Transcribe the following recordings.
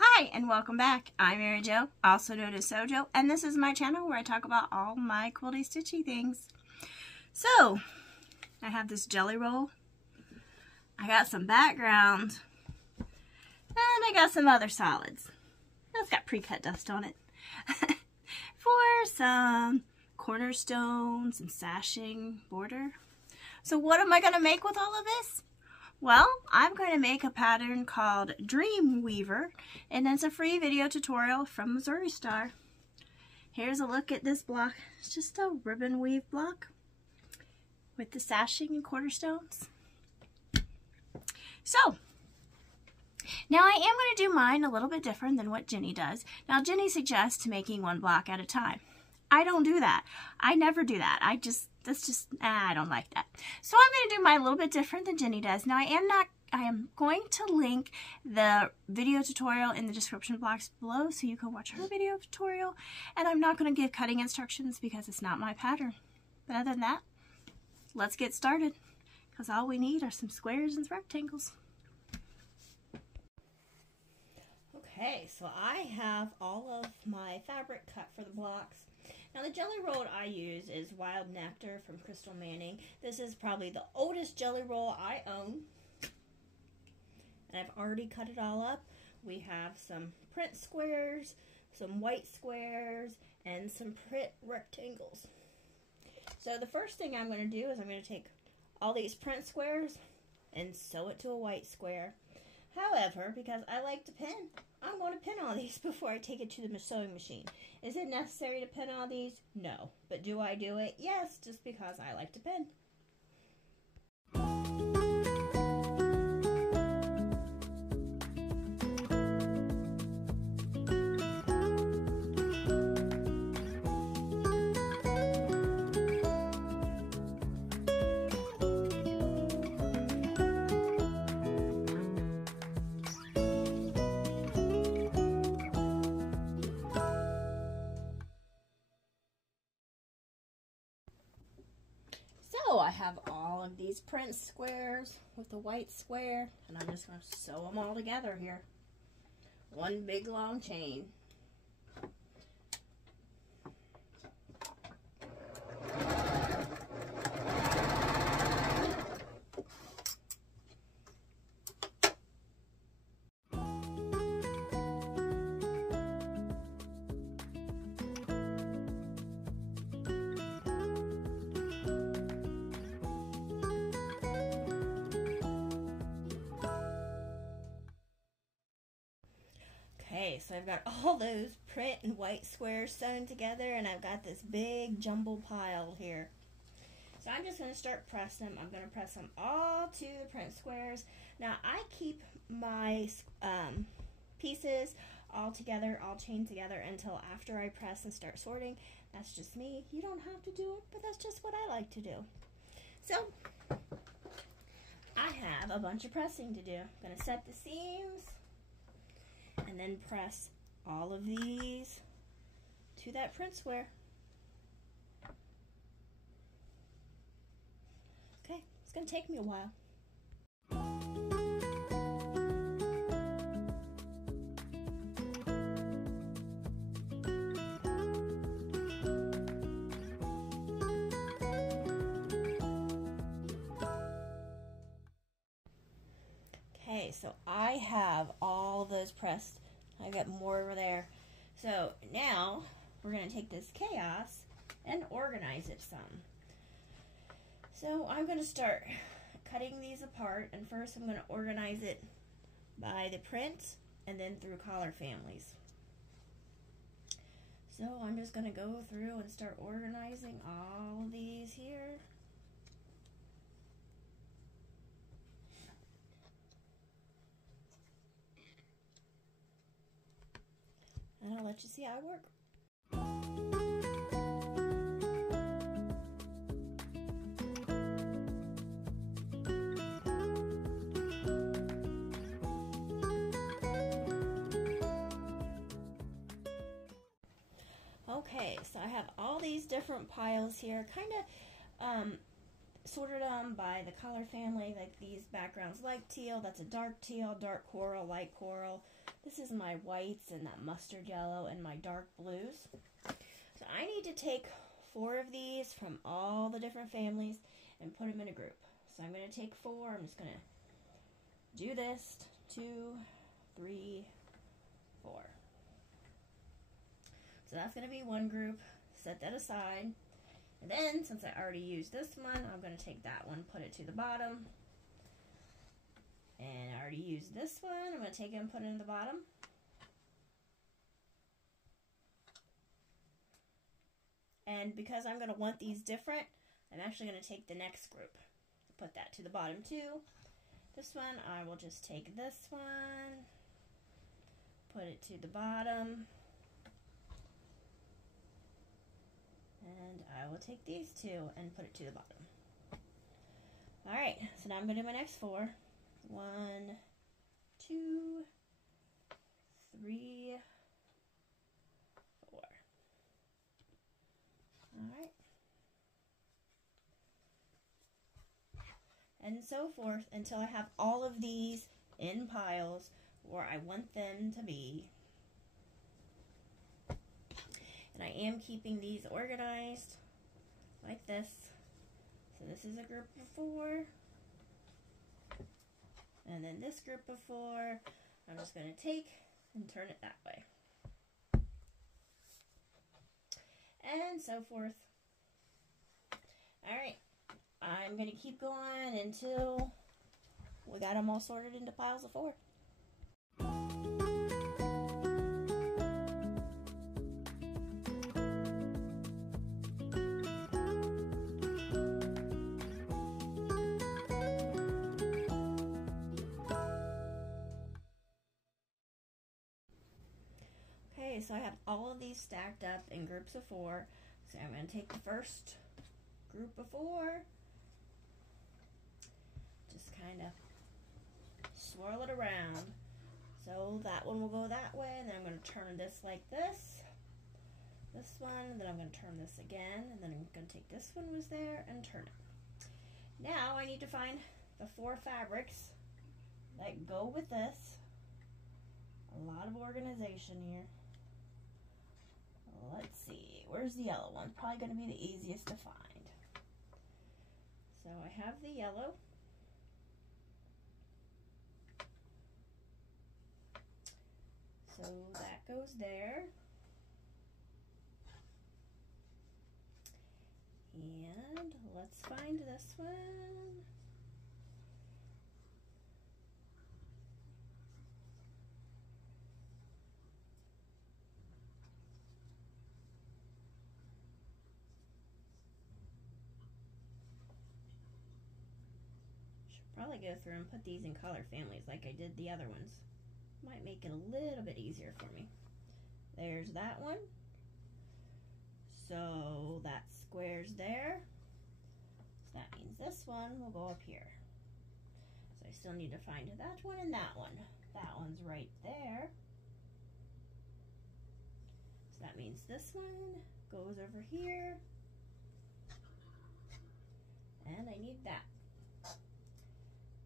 Hi and welcome back. I'm Mary Jo, also known as Sojo, and this is my channel where I talk about all my quilty stitchy things. So, I have this jelly roll, I got some background, and I got some other solids. It's got pre-cut dust on it. For some cornerstones and sashing border. So what am I going to make with all of this? Well, I'm going to make a pattern called Dream Weaver, and it's a free video tutorial from Missouri Star. Here's a look at this block. It's just a ribbon weave block with the sashing and cornerstones. So, now I am going to do mine a little bit different than what Jenny does. Now Jenny suggests making one block at a time. I don't do that. I never do that. I don't like that. So I'm going to do mine a little bit different than Jenny does. Now I am going to link the video tutorial in the description box below so you can watch her video tutorial. And I'm not going to give cutting instructions because it's not my pattern. But other than that, let's get started. Because all we need are some squares and rectangles. Okay, so I have all of my fabric cut for the blocks. Now the jelly roll I use is Wild Nectar from Crystal Manning. This is probably the oldest jelly roll I own. And I've already cut it all up. We have some print squares, some white squares, and some print rectangles. So the first thing I'm going to do is I'm going to take all these print squares and sew it to a white square. However, because I like to pin, I'm going to pin all these before I take it to the sewing machine. Is it necessary to pin all these? No. But do I do it? Yes, just because I like to pin. So I have all of these print squares with the white square, and I'm just going to sew them all together here. One big long chain. Okay, so I've got all those print and white squares sewn together, and I've got this big jumble pile here. So I'm just going to start pressing them. I'm going to press them all to the print squares. Now I keep my pieces all together, all chained together until after I press and start sorting. That's just me. You don't have to do it, but that's just what I like to do. So I have a bunch of pressing to do. I'm going to set the seams and then press all of these to that print square. Okay, it's going to take me a while. Okay, so I have all of those pressed. I got more over there. So now we're going to take this chaos and organize it some. So I'm going to start cutting these apart, and first I'm going to organize it by the print and then through collar families. So I'm just going to go through and start organizing all of these here. And I'll let you see how I work. Okay, so I have all these different piles here, kind of sorted them by the color family, like these backgrounds, light teal, that's a dark teal, dark coral, light coral, This is my whites and that mustard yellow and my dark blues. So I need to take 4 of these from all the different families and put them in a group. So I'm going to take 4. I'm just going to do this. 2, 3, 4. So that's going to be one group. Set that aside. And then, since I already used this one, I'm going to take that one, put it to the bottom. And I already used this one. I'm going to take it and put it in the bottom. And because I'm going to want these different, I'm actually going to take the next group. Put that to the bottom too. This one, I will just take this one, put it to the bottom. And I will take these 2 and put it to the bottom. Alright, so now I'm going to do my next 4. 1, 2, 3, 4. Alright. And so forth until I have all of these in piles where I want them to be. And I am keeping these organized like this. So this is a group of 4. And then this group of 4, I'm just going to take and turn it that way. And so forth. Alright, I'm going to keep going until we got them all sorted into piles of 4. Okay, so I have all of these stacked up in groups of 4. So I'm going to take the first group of 4, just kind of swirl it around. So that one will go that way, and then I'm going to turn this like this one, and then I'm going to turn this again, and then I'm going to take this one was there and turn it. Now I need to find the 4 fabrics that go with this. A lot of organization here. Let's see, where's the yellow one? Probably going to be the easiest to find. So I have the yellow. So that goes there. And let's find this one. Probably go through and put these in color families like I did the other ones. Might make it a little bit easier for me. There's that one. So that square's there. So that means this one will go up here. So I still need to find that one and that one. That one's right there. So that means this one goes over here. And I need that.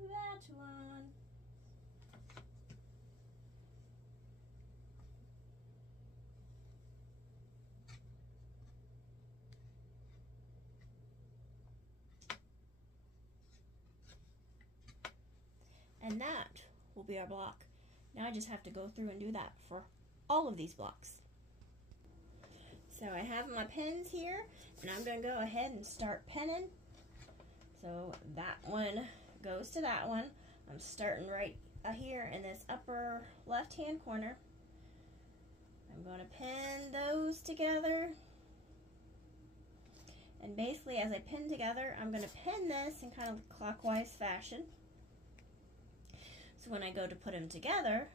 That one. And that will be our block. Now I just have to go through and do that for all of these blocks. So I have my pens here, and I'm going to go ahead and start penning. So that one goes to that one. I'm starting right here in this upper left hand corner. I'm going to pin those together, and basically as I pin together, I'm going to pin this in kind of clockwise fashion. So when I go to put them together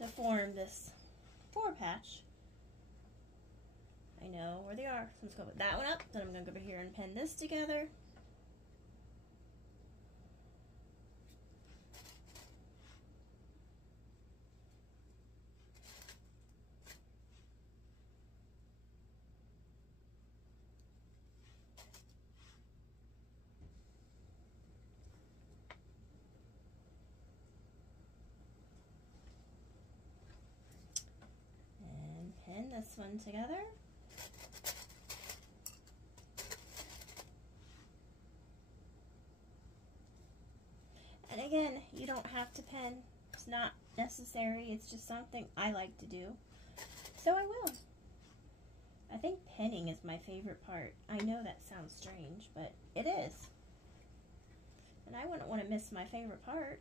to form this 4 patch, I know where they are. So let's go put that one up, then I'm going to go over here and pin this together. one together. And again, you don't have to pen. It's not necessary. It's just something I like to do. So I will. I think penning is my favorite part. I know that sounds strange, but it is. And I wouldn't want to miss my favorite part.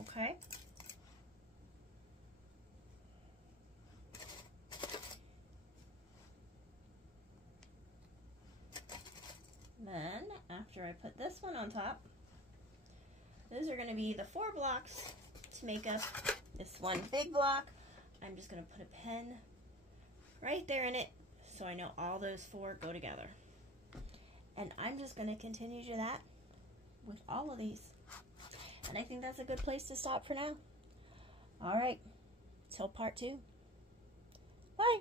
Okay. Then, after I put this one on top, those are going to be the 4 blocks to make up this one big block. I'm just going to put a pen right there in it so I know all those 4 go together. And I'm just going to continue to do that with all of these. And I think that's a good place to stop for now. All right, till part 2. Bye.